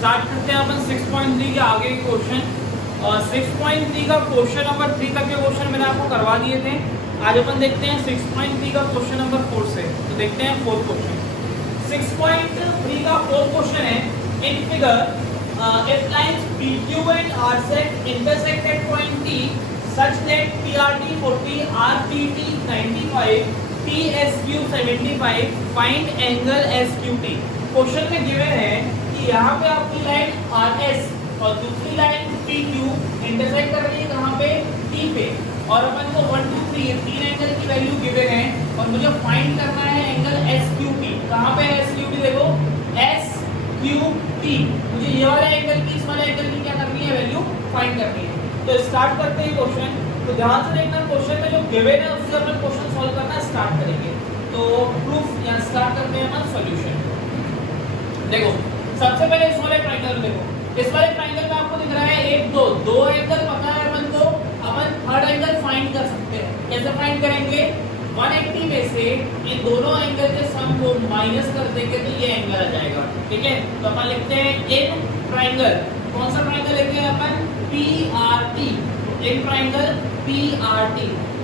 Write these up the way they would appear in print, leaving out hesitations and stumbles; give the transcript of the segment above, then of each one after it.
Start करते हैं अपन 6.3 के आगे के क्वेश्चन। 6.3 का क्वेश्चन नंबर 3 तक के क्वेश्चन मैंने आपको करवा दिए थे। आज अपन देखते हैं 6.3 का क्वेश्चन नंबर 4 से। तो देखते हैं फोर्थ क्वेश्चन। 6.3 का फोर्थ क्वेश्चन है, in figure if lines PQ and RZ intersect at point T such that PRT 40, RPT 95, TSQ 75, find angle SQT। Question में गिवन है कि यहाँ पे आपकी लाइन RS और दूसरी लाइन PQ इंटरसेक्ट कर रही है कहाँ पे, T पे, और अपन को 1 2 3 ये तीन एंगल की वैल्यू गिवन है और मुझे फाइंड करना है एंगल SQT। कहाँ पे है SQT, देखो SQT, मुझे ये वाले एंगल की इस वाले एंगल की क्या करनी है, वैल्यू फाइंड करनी है। तो स्टार्ट करते हैं क्वेश्चन। तो ध्यान से देखना, क्वेश्चन में जो गिवन है उससे अपन क्वेश्चन सॉल्व करना स्टार्ट करेंगे। तो प्रूफ यहाँ स्टार्ट करते हैं अपन सॉल्यूशन। देखो सबसे पहले इस वाले ट्रायंगल में देखो, इस वाले ट्रायंगल में आपको दिख रहा है 1 2 दो एंगल पता है अपन को, अपन थर्ड एंगल फाइंड कर सकते हैं। कैसे फाइंड करेंगे, 180 में से इन दोनों एंगल के सम को माइनस कर देंगे तो ये एंगल आ जाएगा। ठीक है, तो अपन लिखते हैं इन ट्रायंगल, कौन सा ट्रायंगल लेंगे अपन, PRT। In triangle PRT,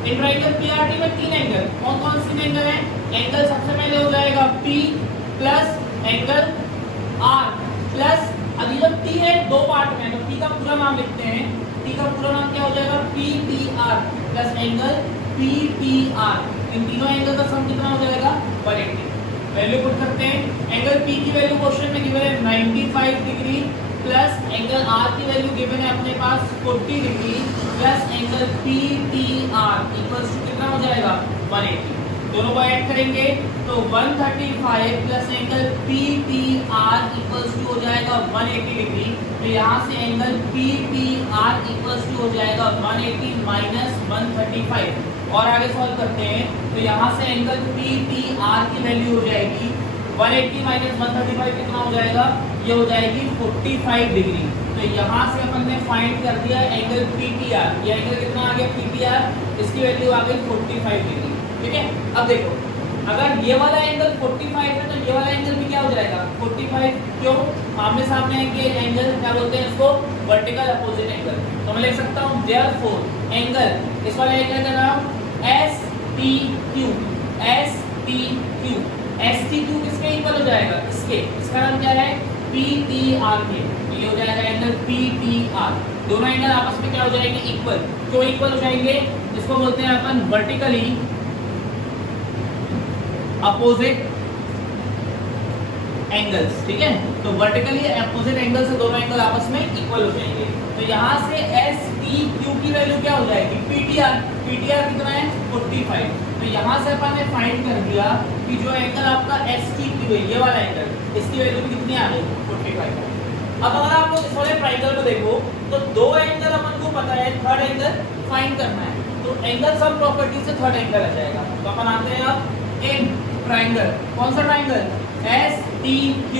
in triangle PRT में तीन एंगल, कौन कौन से एंगल हैं, एंगल सबसे पहले हो जाएगा P plus angle R plus, अभी जब T है दो पार्ट में तो T का पूरा नाम लिखते हैं, T का पूरा नाम क्या हो जाएगा, PTR प्लस एंगल PTR। इन तीनों एंगल का सम कितना हो जाएगा, 180। वैल्यू पुट करते हैं, एंगल P की वैल्यू क्वेश्चन में गिवन है 95 डिग्री प्लस एंगल R की वैल्यू गिवन है अपने पास 40 degree plus angle PTR equals to कितना हो जाएगा, 180। दोनों को ऐड करेंगे तो 135 plus angle PTR equals to हो जाएगा 180 डिग्री। तो यहाँ से एंगल PTR इक्वल्स टू हो जाएगा 180 माइनस 135। और आगे सॉल्व करते हैं तो यहाँ से एंगल PTR की वैल्यू हो जाएगी 180 माइनस 135 कितना हो जाएगा, ये हो जाएगी 45 डिग्री। तो यहाँ से अपन ने फाइंड कर दिया एंगल PTR। ये एंगल कितना आ गया PTR, इसकी वैल्यू आ गई 45 डिग्री। ठीक है, अब देखो अगर ये वाला एंगल 45 है तो ये वाला एंगल भी क्या हो जाएगा 45। क्यों, आमने सामने के एंगल क्या बोलते हैं इसको, वर्टिकल अपोजिट एंगल। तो मैं लिख सकता हूँ देयरफॉर एंगल, इस वाले एंगल का नाम STQ। STQ, STQ किसके इक्वल हो जाएगा, इसके, इसका नाम क्या है PTR के। ये हो जाएगा एंगल PTR। दोनों एंगल आपस में क्या हो जाएंगे, इक्वल। क्यों इक्वल हो जाएंगे, इसको बोलते हैं अपन वर्टिकली अपोजिट एंगल्स। ठीक है, तो वर्टिकली अपोजिट एंगल से दोनों एंगल आपस में इक्वल हो जाएंगे। तो यहाँ से STQ की वैल्यू क्या हो जाएगी, PTR। PTR कितना है 45। तो यहाँ से अपन ने फाइंड कर दिया कि जो एंगल आपका STQ है ये वाला एंगल, इसकी वैल्यू भी कितनी आ गई 45। अब अगर आप लोग इस वाले ट्रायंगल को देखो तो दो एंगल अपन को पता है, थर्ड एंगल फाइंड करना है। तो एंगल सम प्रॉपर्टी से थर्ड एंगल आ जाएगा। तो अपन आते हैं अब इन ट्रायंगल, कौन सा ट्रायंगल, STQ।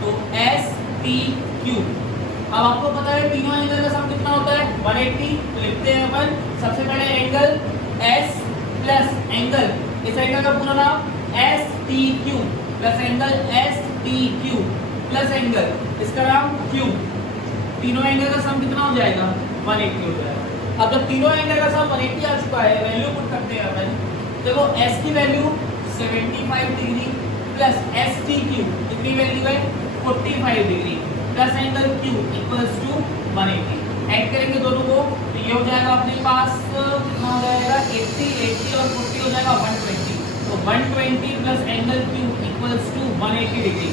तो STQ, अब आपको पता है तीनों एंगल का सम कितना होता है 180। तो लिखते हैं अपन सबसे पहले एंगल S प्लस एंगल, इस एंगल का पूरा नाम STQ plus angle STQ plus angle इसका नाम Q। तीनों एंगल का सम कितना हो जाएगा 180 हो जाएगा। अब जब तीनों एंगल का सम 180 आ चुका है, वैल्यू पुट करते हैं अपन। देखो S की वैल्यू 75 डिग्री प्लस STQ कितनी वैल्यू है 45 degree plus angle Q equals to 180। Add करेंगे दोनों को तो ये हो जाएगा अपने पास कितना हो जाएगा 80 और 40 हो जाएगा 120। तो 120 plus angle Q equals to 180 degree.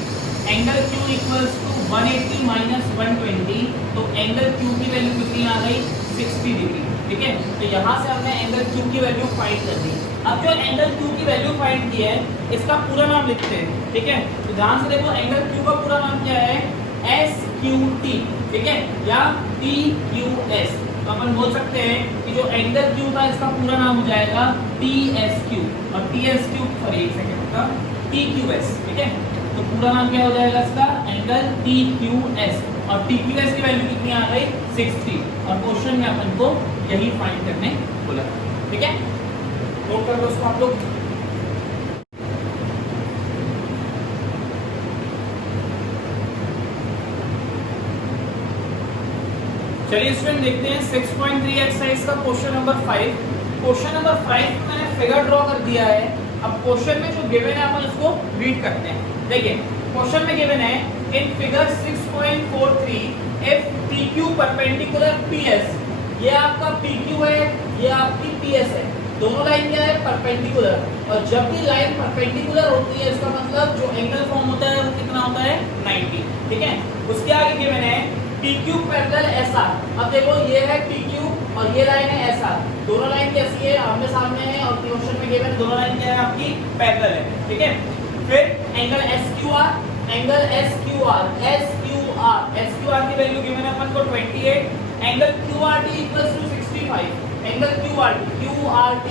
Angle Q equals to 180 minus 120। तो एंगल Q की वैल्यू कितनी आ गई 60 डिग्री। ठीक है, तो यहाँ से हमने एंगल Q की वैल्यू फाइंड कर दी। अब जो एंगल Q की वैल्यू फाइंड की है इसका पूरा नाम लिखते हैं। ठीक है, तो ध्यान से देखो एंगल Q का पूरा नाम क्या है SQT। ठीक है, या TQS। तो अपन बोल सकते हैं कि जो एंगल Q था इसका पूरा नाम हो जाएगा TSQ और TSQ सॉरी एक सेकंड का TQS। ठीक है, तो पूरा नाम क्या हो जाएगा इसका, एंगल TQS। और TQS की वैल्यू कितनी आ गई 60। और क्वेश्चन में अपन को यही फाइंड करने बोला। ठीक है, नोट कर लो उसको आप लोग। चलिए स्टूडेंट देखते हैं 6.3 एक्सरसाइज का क्वेश्चन नंबर 5। क्वेश्चन नंबर 5 में मैंने फिगर ड्रॉ कर दिया है। अब क्वेश्चन में जो गिवन है अपन उसको रीड करते हैं। देखिए क्वेश्चन में गिवन है in figure 6.43 if PQ perpendicular PS, ये आपका PQ है, ये आपकी PS है, दोनों लाइन क्या है परपेंडिकुलर, और जब भी लाइन परपेंडिकुलर होती है इसका मतलब जो एंगल फॉर्म होता है वो कितना होता है 90। ठीक है, उसके आगे गिवन है PQ पैरेलल SR। अब देखो ये है PQ और ये लाइन है SR, दोनों लाइन कैसी है आमने सामने है और क्वेश्चन में गिवन दोनों लाइन क्या है आपकी पैरेलल है। ठीक है, फिर एंगल SQR, एंगल SQR की वैल्यू गिवन है अपन को 28, angle QRT equals to 65, angle QRT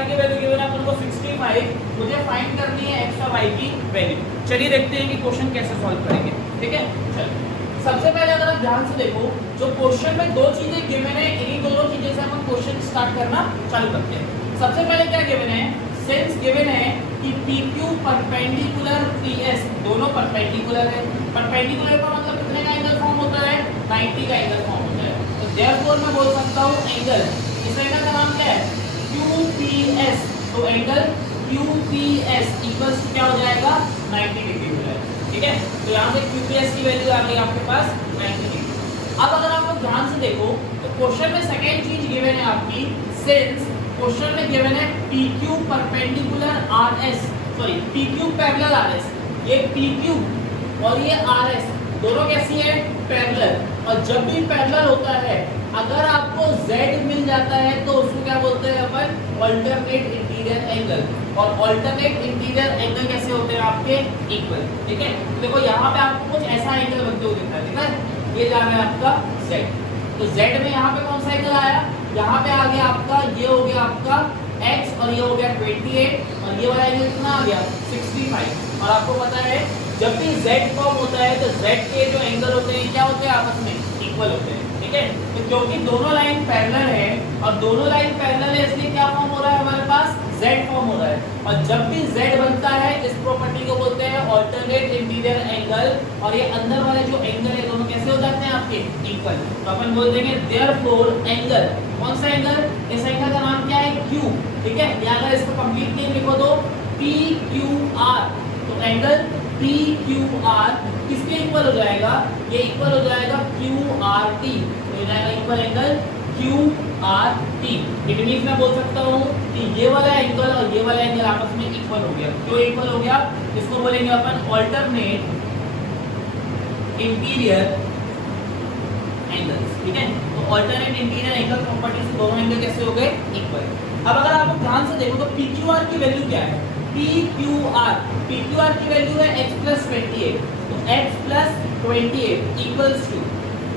की वैल्यू गिवन है अपन को 65, मुझे फाइंड करनी है x और y की वैल्यू। चलिए देखते हैं कि क्वेश्चन कैसे सॉल्व करेंगे। ठीक है, चलिए सबसे पहले अगर आप ध्यान से देखो जो क्वेश्चन में दो चीजें गिवन है, इन्हीं दोनों चीजें से हम क्वेश्चन स्टार्ट करना चालू करते हैं। सबसे पहले क्या गिवन है, सिंस गिवन है कि PQ परपेंडिकुलर PS, दोनों परपेंडिकुलर है। परपेंडिकुलर का मतलब कितने का एंगल फॉर्म होता है 90 का एंगल फॉर्म होता है। तो देयरफॉर मैं बोल सकता हूं एंगल, इस एंगल का नाम क्या है QPS, तो एंगल QPS इक्वल्स क्या हो जाएगा 90 डिग्री हो जाएगा। ठीक है, तो यहाँ पे QPS की वैल्यू आ गई आपके पास 90 डिग्री। अब अगर आप लोग ध्यान से देखो तो क्वेश्चन में सेकंड चीज गिवन है आपकी सिंस, क्वेश्चन में गिवन है PQ perpendicular RS, sorry PQ parallel RS, ये PQ और ये RS दोनों कैसी है पैरेलल, और जब भी पैरेलल होता है अगर आपको Z मिल जाता है तो उसको क्या बोलते हैं अपन अल्टरनेट इंटीरियर एंगल, और अल्टरनेट इंटीरियर एंगल कैसे होते हैं आपके इक्वल। ठीक है, देखो यहाँ पे आपको कुछ ऐसा एंगल बनते हुए दिख रहा है, ठीक है, ये जा रहा है आपका Z, तो Z में यहाँ पे कौन सा एंगल आया, यहाँ पे आ गया आपका, ये हो गया आपका X और ये हो गया 28 और ये वाला एंगल कितना आ गया 65। और आपको पता है जब भी Z फॉर्म होता है तो Z के जो एंगल होते हैं क्या होते हैं आपस में इक्वल होते हैं। ठीक है, तो क्योंकि दोनों लाइन पैरेलल है और दोनों लाइन पैरेलल है इसलिए क्या फॉर्म हो रहा है हमारे पास Z फॉर्म हो रहा है, और जब भी Z बनता है इस प्रॉपर्टी को बोलते हैं अल्टरनेट इंटीरियर एंगल, और ये अंदर वाले जो एंगल है दोनों कैसे हो जाते हैं आपके इक्वल। तो अपन बोल देंगे देयरफॉर एंगल, कौन सा एंगल, इस एंगल का नाम क्या है Q। ठीक है, या अगर इसको कंप्लीट नेम लिखो तो PQR, तो एंगल PQR किसके इक्वल हो जाएगा, ये इक्वल हो जाएगा QRT, तो हो जाएगा equal angle QRT। It means मैं बोल सकता हूँ कि ये वाला एंगल और ये वाला एंगल आपस में इक्वल हो गया। क्यों इक्वल हो गया, इसको बोलेंगे अपन अल्टरनेट इंटीरियर एंगल्स। ठीक है, तो अल्टरनेट इंटीरियर एंगल प्रॉपर्टी से दोनों एंगल कैसे हो गए इक्वल। अब अगर आप ध्यान से देखो तो PQR की वैल्यू क्या है, PQR की वैल्यू है x plus 28, तो x plus 28 equals to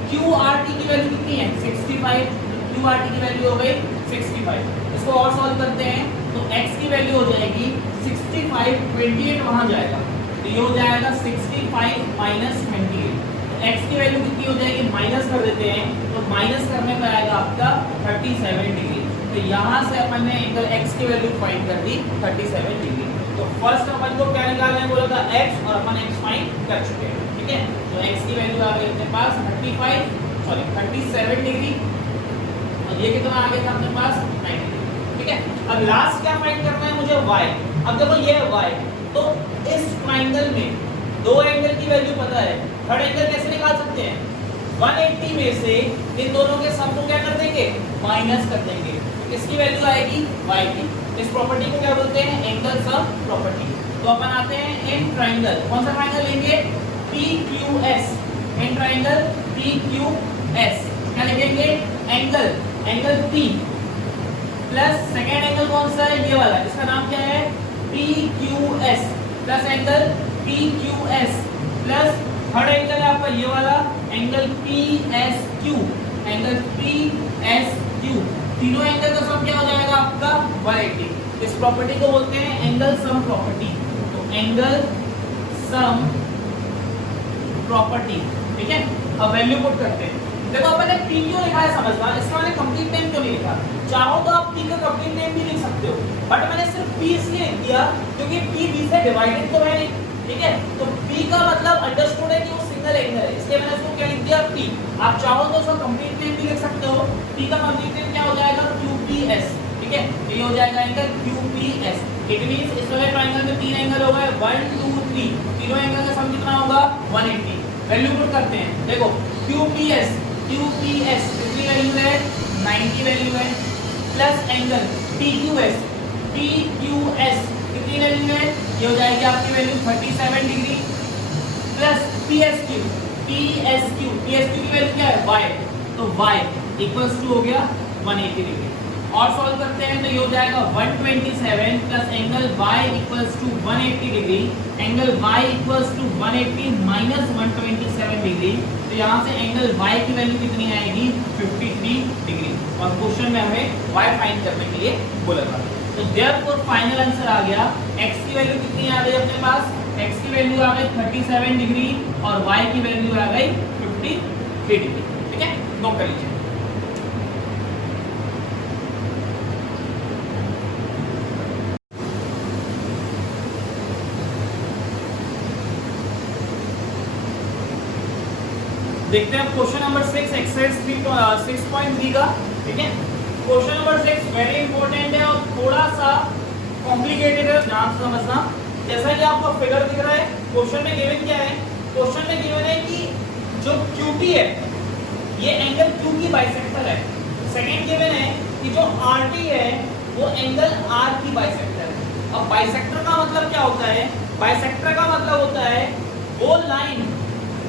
QRT की वैल्यू कितनी है 65, QRT की वैल्यू हो गई 65। इसको और सॉल्व करते हैं तो x की वैल्यू हो जाएगी 65, 28 वहां जाएगा तो ये हो जाएगा 65 माइनस 28, तो x की वैल्यू कितनी हो जाएगी माइनस कर देते हैं, तो माइनस करने पर आएगा आपका 37 डिग्री। तो यहाँ से अपन ने एंगल x की वैल्यू फाइंड कर दी 37 डिग्री। तो फर्स्ट अपन को क्या निकालना है बोला था x, और अपन x फाइंड कर चुके हैं। ठीक है, तो x की वैल्यू आ गई अपने पास 37 डिग्री, और ये कितना आ गया था अपने पास 90। ठीक है, अब लास्ट क्या फाइंड करना है मुझे y। अब देखो ये है y, तो इस ट्रायंगल में दो एंगल की वैल्यू पता है, थर्ड एंगल कैसे निकाल सकते हैं 180 में से इन दोनों के सम को क्या कर देंगे माइनस कर देंगे, इसकी वैल्यू आएगी y की। इस प्रॉपर्टी को क्या बोलते हैं एंगल सम प्रॉपर्टी। तो अपन आते हैं इन ट्रायंगल, कौन सा ट्रायंगल लेंगे PQS, इन ट्रायंगल PQS क्या लिखेंगे angle P plus second angle कौन सा है ये वाला, इसका नाम क्या है PQS plus angle PQS plus third angle है आपका ये वाला एंगल PSQ, एंगल PSQ, तीनों एंगल का सम क्या हो जाएगा आपका 180। इस प्रॉपर्टी को बोलते हैं एंगल सम प्रॉपर्टी। तो एंगल सम प्रॉपर्टी। ठीक है, अब वैल्यू पुट करते हैं। देखो अपन ने P क्यों लिखा है समझना, इसका मैंने कंप्लीट नेम क्यों नहीं लिखा, चाहो तो आप P का कंप्लीट नेम भी लिख सकते हो, बट मैंने सिर्फ P इसलिए लिख दिया क्योंकि P B से डिवाइडेड तो है नहीं। ठीक है, तो P का मतलब अंडरस्टूड है कि वो सिंगल एंगल है, इसलिए मैंने इसको क्या लिख दिया P। आप चाहो तो उसका कंप्लीट नेम भी लिख सकते हो। P का कंप्लीट नेम क्या हो जाएगा, QPS, ठीक है। तो ये हो जाएगा एंगल QPS। इट मींस इस वाले ट्रायंगल में 3 एंगल हो गए, 1 2 3, तीनों एंगल का सम कितना होगा 180। वैल्यू पुट करते हैं, देखो QPS कितनी वैल्यू है 90 वैल्यू है, प्लस एंगल PQS कितनी वैल्यू है, ये हो जाएगी आपकी वैल्यू 37 डिग्री, प्लस PSQ की वैल्यू क्या है y, तो y इक्वल्स टू हो गया 180 डिग्री। और सॉल्व करते हैं तो ये हो जाएगा 127 plus angle y equals to 180 degree, angle y equals to 180 minus 127 degree. तो यहाँ से एंगल y की वैल्यू कितनी आएगी 53 डिग्री। और क्वेश्चन में हमें y फाइंड करने के लिए बोला था। तो देयरफॉर फाइनल आंसर आ गया, x की वैल्यू कितनी आ गई अपने पास, x की वैल्यू आ गई 37 डिग्री और y की वैल्यू आ गई 53 डिग्री, ठीक है। नोट कर लीजिए। देखते हैं क्वेश्चन नंबर 6 एक्सरसाइज 6.3 का, ठीक है। क्वेश्चन नंबर 6 वेरी इंपॉर्टेंट है और थोड़ा सा कॉम्प्लिकेटेड है, ध्यान से समझना। जैसा कि आपको फिगर दिख रहा है, क्वेश्चन में गिवन क्या है, क्वेश्चन में गिवन है कि जो QP है ये एंगल Q की बाइसेक्टर है। सेकंड गिवन है कि जो RT है वो एंगल R की बाइसेक्टर है। अब बाइसेक्टर का मतलब क्या होता है, बाइसेक्टर का मतलब होता है वो लाइन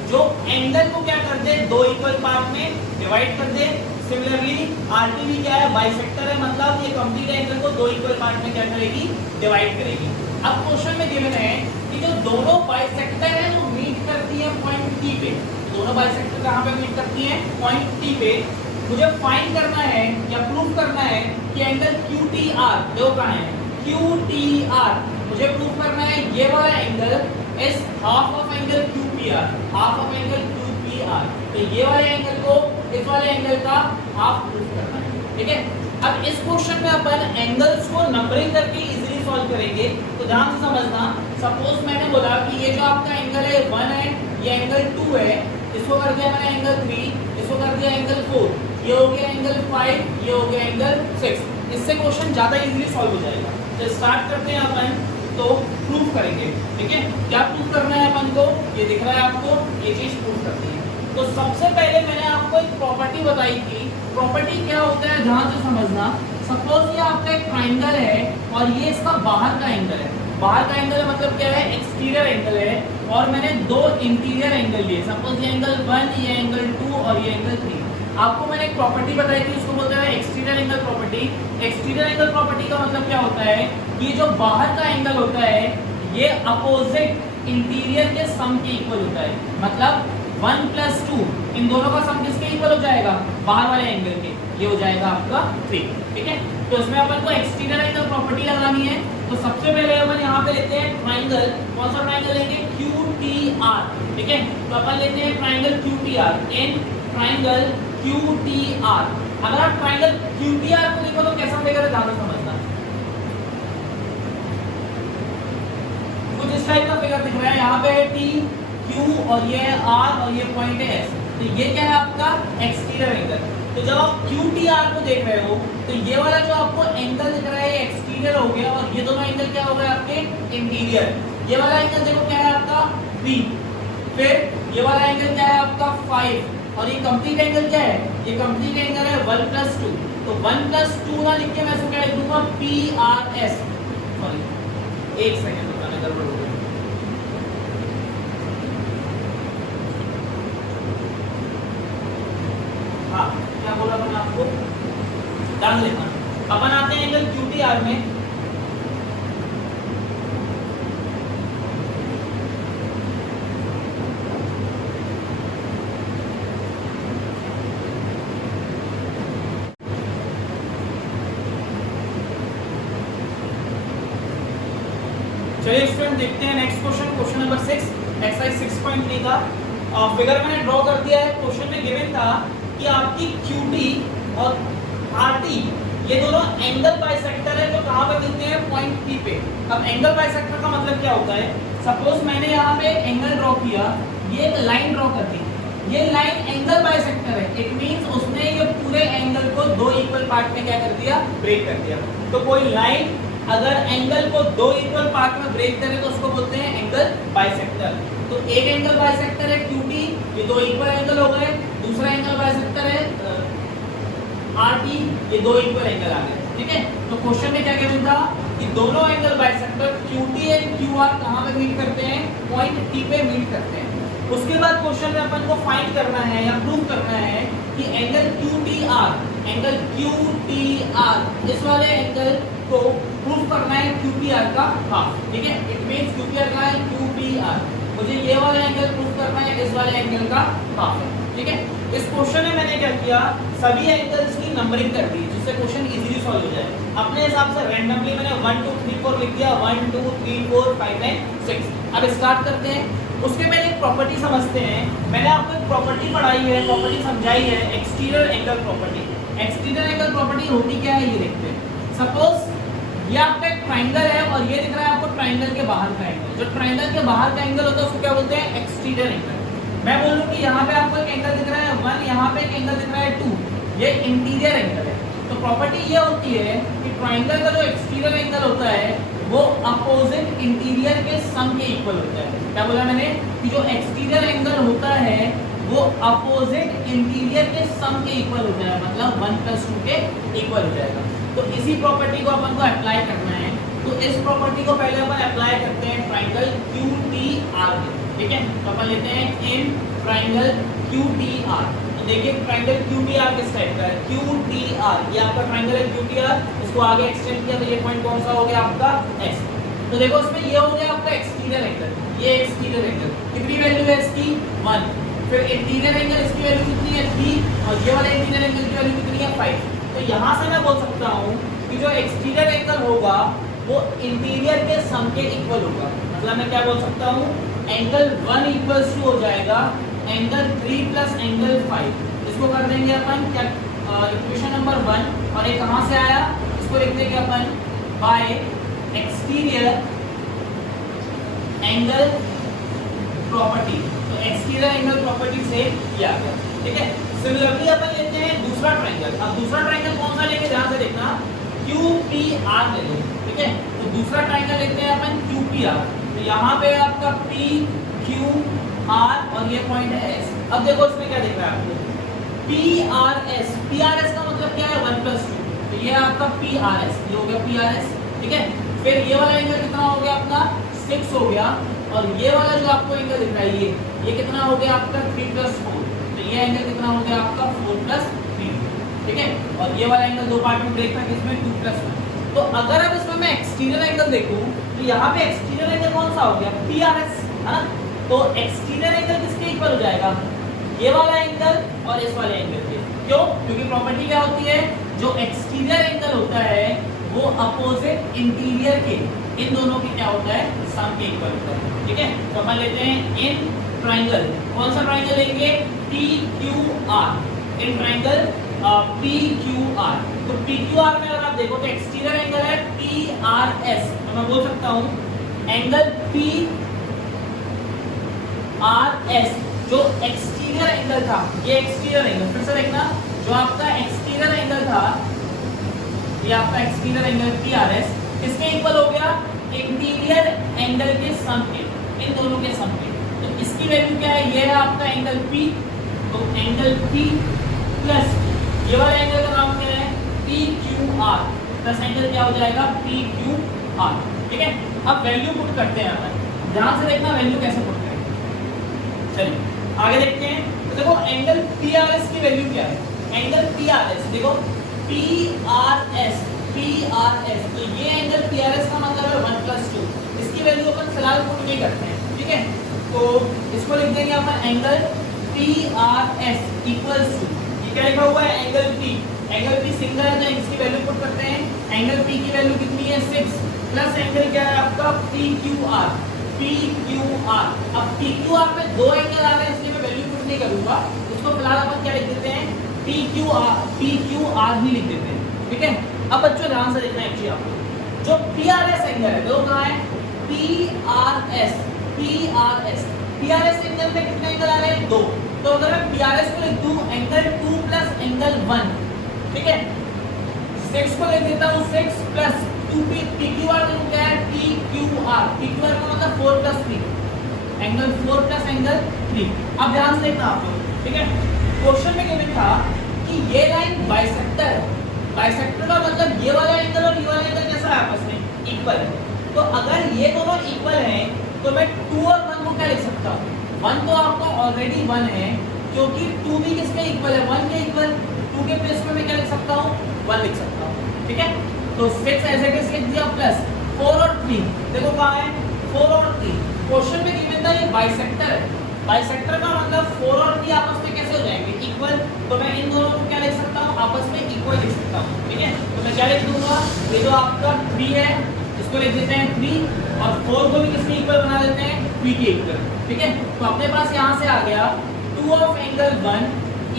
जो एंगल को क्या कर दे, दो इक्वल पार्ट में डिवाइड कर दे। सिमिलरली RT भी क्या है, बाइसेक्टर है, मतलब ये कंप्लीट एंगल को दो इक्वल पार्ट में क्या करेगी, डिवाइड करेगी। अब क्वेश्चन में गिवन है कि जो दोनों बाइसेक्टर है वो मीट करती है पॉइंट T पे। दोनों बाइसेक्टर कहां पे मीट करती है, पॉइंट T पे। मुझे फाइंड करना है या प्रूव करना है कि एंगल QTR देखो कहां है, QTR मुझे प्रूव करना है ये वाला angle is half of angle QPR, half of angle QPR। तो ये वाले एंगल को इस वाले एंगल का हाफ प्रूव करना है, ठीक है। अब इस क्वेश्चन में अपन एंगल्स को नंबरिंग करके इजीली सॉल्व करेंगे। तो ध्यान से समझना, सपोज मैंने बोला कि ये जो आपका एंगल है 1 है, ये एंगल 2 है, इसको कर दिया मैंने एंगल 3, इसको कर दिया एंगल 4, ये हो गया एंगल 5, ये हो गया एंगल 6। इससे क्वेश्चन ज्यादा इजीली सॉल्व हो जाएगा। तो स्टार्ट करते हैं अपन, तो प्रूफ करेंगे, ठीक है। क्या प्रूफ करना है अपन को, ये दिख रहा है आपको, ये चीज प्रूफ करनी है। तो सबसे पहले मैंने आपको एक प्रॉपर्टी बताई थी। प्रॉपर्टी क्या होता है ध्यान से समझना। सपोज ये आपका एक ट्राइंगल है और ये इसका बाहर का एंगल है। बाहर का एंगल मतलब क्या है, एक्सटीरियर एंगल है, और मैंने दो इंटीरियर एंगल लिए। सपोज ये एंगल 1, ये एंगल 2 और ये एंगल 3। आपको मैंने एक प्रॉपर्टी बताई थी, उसको बोलते हैं exterior angle property. Exterior angle property का मतलब क्या होता है कि जो बाहर का एंगल होता है ये अपोजिट इंटीरियर के सम के इक्वल होता है। मतलब 1 + 2 इन दोनों का सम किसके इक्वल हो जाएगा, बाहर वाले एंगल के, ये हो जाएगा आपका 3, ठीक है। तो इसमें अपन को एक्सटीरियर एंगल प्रॉपर्टी लगानी है। तो सबसे पहले अपन यहाँ पे लेते हैं ट्राइंगल। कौन सा ट्राइंगल लेंगे, QTR, ठीक है। तो अपन लेते हैं triangle QTR in triangle QTR। अगर आप ट्राइंगल QTR को देखो तो कैसा फिगर है, ध्यान से समझना। कुछ इस टाइप का फिगर दिख रहा है, यहाँ पे है T, Q और ये है R और ये पॉइंट है S। तो ये क्या है आपका एक्सटीरियर एंगल। तो जब आप QTR को देख रहे हो तो ये वाला जो आपको एंगल दिख रहा है एक्सटीरियर हो गया, और ये दोनों एंगल क्या हो गए आपके इंटीरियर। ये वाला एंगल देखो क्या है आपका 3, फिर ये वाला एंगल क्या है आपका 5, और ये कंप्लीट एंगल क्या है, ये कंप्लीट एंगल है 1 + 2। तो 1 + 2 ना लिख के मैं इसको क्या लिख दूंगा, PRS। सॉरी एक सेकंड रुकना, गड़बड़ हो गई। हाँ क्या बोला मैंने आपको, ध्यान देना। अपन आते हैं एंगल QTR में। चलिए स्टूडेंट देखते हैं next question, question number 6 exercise 6.3 का फिगर मैंने ड्रॉ कर दिया है। क्वेश्चन में गिवन था कि आपकी QT और RT ये दोनों एंगल बाइसेक्टर है जो कहां पे मिलते हैं, पॉइंट P पे। अब एंगल बाइसेक्टर का मतलब क्या होता है, सपोज मैंने यहाँ पे एंगल ड्रॉ किया, ये एक लाइन ड्रॉ कर दी, ये लाइन एंगल बाइसेक्टर है, इट मींस उसने ये पूरे एंगल को दो इक्वल पार्ट में क्या कर दिया, ब्रेक कर दिया। तो कोई लाइन अगर एंगल को दो इक्वल पार्ट में ब्रेक करे तो उसको बोलते हैं एंगल बाइसेक्टर। तो एक एंगल बाइसेक्टर है QT, ये दो इक्वल एंगल हो गए। दूसरा एंगल बाइसेक्टर है RT, ये दो इक्वल एंगल आ गए, ठीक है। तो क्वेश्चन में क्या गिवन था कि दोनों angle bisector QT and QR कहां पे मीट करते हैं, पॉइंट T पे मीट करते हैं। उसके बाद क्वेश्चन में अपन को फाइंड करना है या प्रूव करना है कि एंगल QTR, एंगल QTR इस वाले एंगल को प्रूव करना है QPR का हाफ, ठीक है। इट मींस QPR का है QPR, मुझे ये वाला एंगल प्रूव करना है इस वाले एंगल का हाफ है, ठीक है। इस क्वेश्चन में मैंने क्या किया, सभी एंगल्स की नंबरिंग कर दी जिससे क्वेश्चन इजीली सॉल्व हो जाए। अपने हिसाब से रैंडमली मैंने 1 2 3 4 लिख दिया, 1 2 3 4 5 9 6। अब स्टार्ट करते हैं। उसके पहले एक प्रॉपर्टी समझते हैं। मैंने आपको एक प्रॉपर्टी पढ़ाई है, प्रॉपर्टी समझाई है, exterior angle property. Exterior angle property होती क्या है ये देखते हैं। सपोज ये आपका एक ट्रायंगल है और ये दिख रहा है आपको ट्रायंगल के बाहर का एंगल। जो ट्रायंगल के बाहर का एंगल होता है उसको क्या बोलते हैं, एक्सटीरियर एंगल। मैं बोल लूं कि यहाँ पे आपको एक एंगल दिख रहा है 1, यहाँ पे एक एंगल दिख रहा है 2, ये इंटीरियर एंगल है। तो प्रॉपर्टी ये होती है कि ट्रायंगल का जो एक्सटीरियर एंगल होता है वो अपोजिट इंटीरियर के सम के इक्वल होता है। क्या बोला मैंने कि जो एक्सटीरियर एंगल होता है वो अपोजिट इंटीरियर के सम के इक्वल होता है, मतलब 1 + 2 के इक्वल हो जाएगा। तो इसी प्रॉपर्टी को अपन को अप्लाई करना है। तो इस प्रॉपर्टी को पहले अपन अप्लाई करते हैं ट्रायंगल QTR में, ठीक है। तो अपन लेते हैं इन ट्रायंगल QTR। तो देखिए ट्रायंगल QTR किस टाइप का है, QTR ये आपका ट्रायंगल है QTR, इसको आगे एक्सटेंड किया तो ये पॉइंट कौन सा हो गया आपका X। तो देखो इसमें ये हो गया आपका एक्सटीरियर एंगल, ये एक्सटीरियर एंगल कितनी वैल्यू है इसकी 1, फिर इंटीरियर एंगल इसकी वैल्यू कितनी है 3 और ये वाला इंटीरियर एंगल की वैल्यू कितनी है 5। तो यहाँ से मैं बोल सकता हूँ कि जो एक्सटीरियर एंगल होगा वो इंटीरियर के सम के इक्वल होगा। मतलब मैं क्या बोल सकता हूँ, एंगल 1 = हो जाएगा एंगल 3 + एंगल 5। इसको कर देंगे अपन क्या, इक्वेशन नंबर 1, और ये कहाँ से आया, इसको लिख देंगे अपन बाय एक्सटीरियर एंगल प्रॉपर्टी। तो एक्सटीरियर एंगल प्रॉपर्टी से किया गया, ठीक है। सिमिलरली अपन लेते हैं दूसरा ट्रायंगल। अब दूसरा ट्रायंगल कौन सा लेंगे, ध्यान से देखना, QPR ले लो, ठीक है। तो दूसरा ट्रायंगल लेते हैं अपन QPR। तो यहाँ पे आपका PQR और ये पॉइंट है S। अब देखो इसमें क्या दिख रहा है आपको, PRS। PRS का मतलब क्या है 1 + 2, तो ये आपका PRS, ये हो गया PRS, ठीक है। फिर ये वाला एंगल कितना हो गया आपका 6 हो गया, और ये वाला जो आपको एंगल दिख रहा है ये कितना हो गया आपका 3 + 4। तो ये एंगल कितना हो गया आपका 4 + 3, ठीक है। और ये वाला एंगल दो पार्ट में ब्रेक था किसमें 2 + 1। तो अगर अब इसमें मैं एक्सटीरियर एंगल देखूं तो यहाँ पे एक्सटीरियर एंगल कौन सा हो गया PRS, है ना। तो एक्सटीरियर एंगल किसके इक्वल हो जाएगा, ये वाला एंगल और इस वाले एंगल के। क्यों, क्योंकि प्रॉपर्टी क्या होती है, जो एक्सटीरियर एंगल होता है वो अपोजिट इंटीरियर के इन दोनों की क्या होता है, सम के इक्वल होता है, ठीक है। तो अपन लेते हैं इन ट्रायंगल, कौन सा ट्रायंगल लेंगे PQR, इन ट्रायंगल PQR। तो PQR में अगर आप देखो तो एक्सटीरियर एंगल है PRS, तो मैं बोल सकता हूं एंगल PRS जो एक्सटीरियर एंगल था, ये एक्सटीरियर एंगल, फिर से देखना, जो आपका एक्सटीरियर एंगल था ये आपका एक्सटीरियर एंगल PRS किसके इक्वल हो गया, इंटीरियर एंगल के सम के, इन दोनों के सम के। तो इसकी वैल्यू क्या है, ये है आपका एंगल P। तो एंगल P प्लस ये वाला एंगल का नाम क्या है PQR, प्लस एंगल क्या हो जाएगा PQR, ठीक है। अब वैल्यू पुट करते हैं अपन, ध्यान से देखना वैल्यू कैसे पुट करें। चलिए आगे देखते हैं। तो देखो एंगल PRS की वैल्यू क्या है, एंगल PRS देखो PRS, तो ये एंगल PRS का मतलब है 1 + 2। इसकी वैल्यू अपन फिलहाल पुट नहीं करते हैं, ठीक है। तो इसको लिख देंगे अपन एंगल PRS = ये क्या लिखा हुआ है angle P। Angle P single है तो इसकी वैल्यू पुट करते हैं। एंगल P की वैल्यू कितनी है 6, प्लस एंगल क्या है आपका PQR। अब PQR में दो एंगल आ रहे हैं इसलिए मैं वैल्यू पुट नहीं करूंगा, इसको फिलहाल अपन क्या लिख देते हैं PQR ही लिख देते हैं, ठीक है। अब बच्चों ध्यान से देखना एक चीज आपको, जो PRS एंगल है वो कहाँ है PRS एंगल में कितने एंगल आ रहे हैं 2। तो अगर मैं PRS को लिख दूं एंगल 2 प्लस एंगल 1, ठीक है। 6 को लिख देता हूं 6 प्लस 2p PQR मतलब क्या है PQR, PQR का मतलब 4 प्लस 3, एंगल 4 प्लस एंगल 3। अब ध्यान से देखना आप लोग, ठीक है। क्वेश्चन में गिवन था कि ये लाइन बाइसेक्टर है, बाइसेक्टर का मतलब ये वाला एंगल और ये वाला एंगल कैसा है, आपस में इक्वल है। तो अगर ये दोनों इक्वल हैं तो मैं 2 और 1 को क्या लिख सकता हूँ, 1 तो आपको ऑलरेडी 1 है, क्योंकि 2 भी किसके इक्वल है, 1 के इक्वल। 2 के प्लेस में मैं क्या लिख सकता हूँ, 1 लिख सकता हूँ, ठीक है। तो 6 ऐसे कैसे लिख दिया प्लस 4 और 3, देखो कहाँ है 4 और 3। क्वेश्चन में गिवन था ये बाइसेक्टर है, बाइसेक्टर का मतलब 4 और 3 आपस में कैसे हो जाएंगे, इक्वल। तो मैं इन दोनों को क्या लिख सकता हूँ, आपस में इक्वल लिख सकता हूँ, ठीक है। तो मैं क्या लिख दूंगा, ये जो आपका 3 है इसको लिख देते हैं 3 और 4 को भी किसके इक्वल बना देते हैं, p के इक्वल, ठीक है। तो अपने पास यहाँ से आ गया 2 of angle 1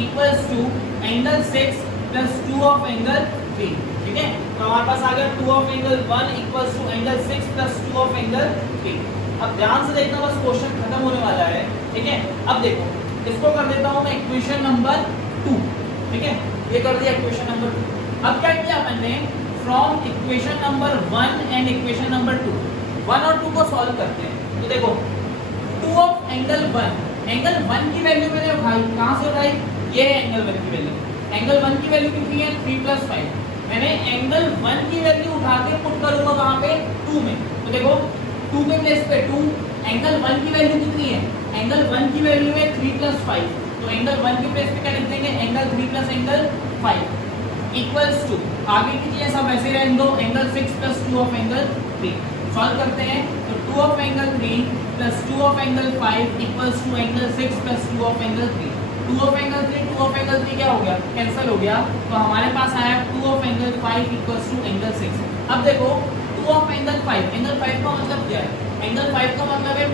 equals to angle 6 plus 2 of angle 3, ठीक है। तो हमारे पास आ गया 2 of angle 1 equals to angle 6 plus 2 of angle 3। अब ध्यान से देखना, बस क्वेश्चन खत्म होने वाला है, ठीक है। अब देखो इसको कर देता हूँ मैं इक्वेशन नंबर 2, ठीक है। ये कर दिया इक्वेशन नंबर 2। अब क्या किया मैंने, from equation number 1 and equation number 2, 1 और 2 को सॉल्व करते हैं। तो देखो 2 ऑफ एंगल 1, एंगल 1 की वैल्यू मैंने उठाई, कहाँ से उठाई, ये है एंगल 1 की वैल्यू। एंगल 1 की वैल्यू कितनी है, 3 प्लस 5। मैंने एंगल 1 की वैल्यू उठा के पुट करूंगा कहाँ पे, 2 में। तो देखो 2 के प्लेस पे 2, एंगल 1 की वैल्यू कितनी है, एंगल 1 की वैल्यू है 3 प्लस 5। तो एंगल 1 के प्लेस पे क्या लिख देंगे, angle 3 plus angle 5 equals to, आगे की चीजें सब ऐसे रहने दो, angle 6 plus 2 of angle 3। Solve करते हैं तो 2 of angle 3 plus 2 of angle 5 equals to angle 6 plus 2 of angle 3। 2 of angle 3 2 of angle 3 क्या हो गया, कैंसिल हो गया। तो हमारे पास आया 2 of angle 5 equals to angle 6। अब देखो 2 ऑफ एंगल 5, एंगल 5 का मतलब क्या है, एंगल 5 का मतलब है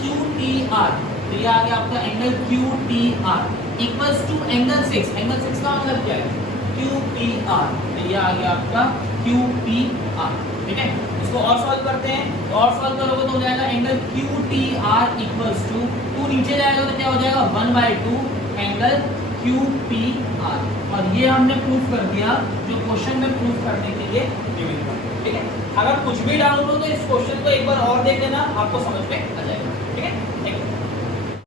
QTR, तो ये आ गया आपका angle QTR equals to angle 6, angle 6 का मतलब क्या है QPR, तो ये आ गया आपका QPR, ठीक है। इसको और सॉल्व करते हैं, तो और सॉल्व करोगे तो हो जाएगा एंगल QTR इक्वल्स टू 2 नीचे जाएगा तो क्या हो जाएगा 1/2 एंगल QPR। और ये हमने प्रूफ कर दिया जो क्वेश्चन में प्रूफ करने के लिए गिवन था, ठीक है। अगर कुछ भी डाउट हो तो इस क्वेश्चन को एक बार और देख लेना, आपको समझ में आ जाएगा, ठीक है।